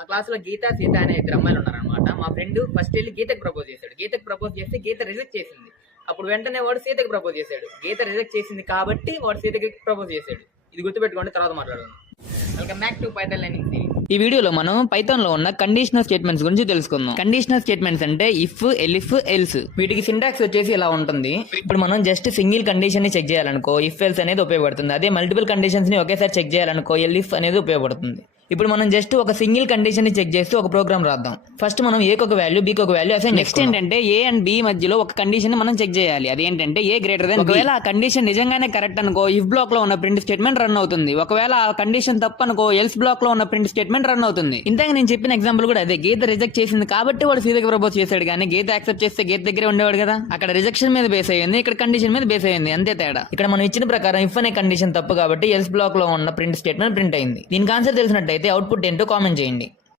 మా క్లాస్ లో గీత సీత అనే ఇద్దరు అమ్మాయిలు ఉన్నారనమాట. మా ఫ్రెండ్ ఫస్ట్ వెళ్ళి గీతకు ప్రపోజ్ చేశాడు. గీతకు ప్రపోజ్ చేస్తే గీత రిజెక్ట్ చేసింది. అప్పుడు వెంటనే వాడు సీతకి ప్రపోజ్ చేశాడు. గీత రిజెక్ట్ చేసింది కాబట్టి వాడు సీతకి ప్రపోజ్ చేశాడు. ఇది గుర్తుపెట్టుకోండి, తర్వాత మాట్లాడదాం. Welcome back to Python learning series. ఈ వీడియోలో మనం పైథాన్ లో ఉన్న కండిషనల్ స్టేట్మెంట్స్ గురించి తెలుసుకుందాం. కండిషనల్ స్టేట్మెంట్స్ అంటే ఇఫ్, ఎలిఫ్, ఎల్స్. వీటికి సింటాక్స్ వచ్చేసి ఇలా ఉంటుంది. ఇప్పుడు మనం జస్ట్ సింగిల్ కండిషన్ ని చెక్ చేయాలనుకో ఇఫ్ ఎల్స్ అనేది ఉపయోగపడుతుంది. అదే మల్టిపుల్ కండిషన్స్ ని ఒకేసారి చెక్ చేయాలనుకో ఎలిఫ్ అనేది ఉపయోగపడుతుంది. ఇప్పుడు మనం జస్ట్ ఒక సింగిల్ కండిషన్ ని చెక్ చేస్తూ ఒక ప్రోగ్రామ్ రాద్దాం. ఫస్ట్ మనం ఏ ఒక వాల్యూ, బి ఒక వాల్యూ అసైన్. నెక్స్ట్ ఏంటంటే ఏ అండ్ బి మధ్యలో ఒక కండిషన్ మనం చెక్ చేయాలి. అదేంటంటే ఏ గ్రేటర్ దెన్. ఒకవేళ ఆ కండిషన్ నిజంగానే కరెక్ట్ అనుకో ఇఫ్ బ్లాక్ లో ఉన్న ప్రింట్ స్టేట్మెంట్ రన్ అవుతుంది. ఒకవేళ ఆ కండిషన్ తప్పు అనుకో ఎల్స్ బ్లాక్ లో ఉన్న ప్రింట్ స్టేట్మెంట్ రన్ అవుతుంది. ఇంతగా నేను చెప్పిన ఎగ్జాంపుల్ కూడా అదే. గీత రిజెక్ట్ చేసింది కాబట్టి వాడు సీతకి ప్రపోజ్ చేశాడు, కానీ గీత యాక్సెప్ట్ చేస్తే గీత దగ్గరే ఉండేవాడు కదా. అక్కడ రిజెక్షన్ మీద బేస్ అయ్యింది, ఇక్కడ కండిషన్ మీద బేస్ అయ్యింది, అంతే తేడా. ఇక్కడ మనం ఇచ్చిన ప్రకారం ఇఫ్ అనే కండిషన్ తప్పు కాబట్టి ఎల్స్ బ్లాక్ లో ఉన్న ప్రింట్ స్టేట్మెంట్ ప్రింట్ అయింది. దీనికి ఆన్సర్ తెలిసినట్టయితే అవుట్పుట్ ఏంటో కామెంట్ చేయండి.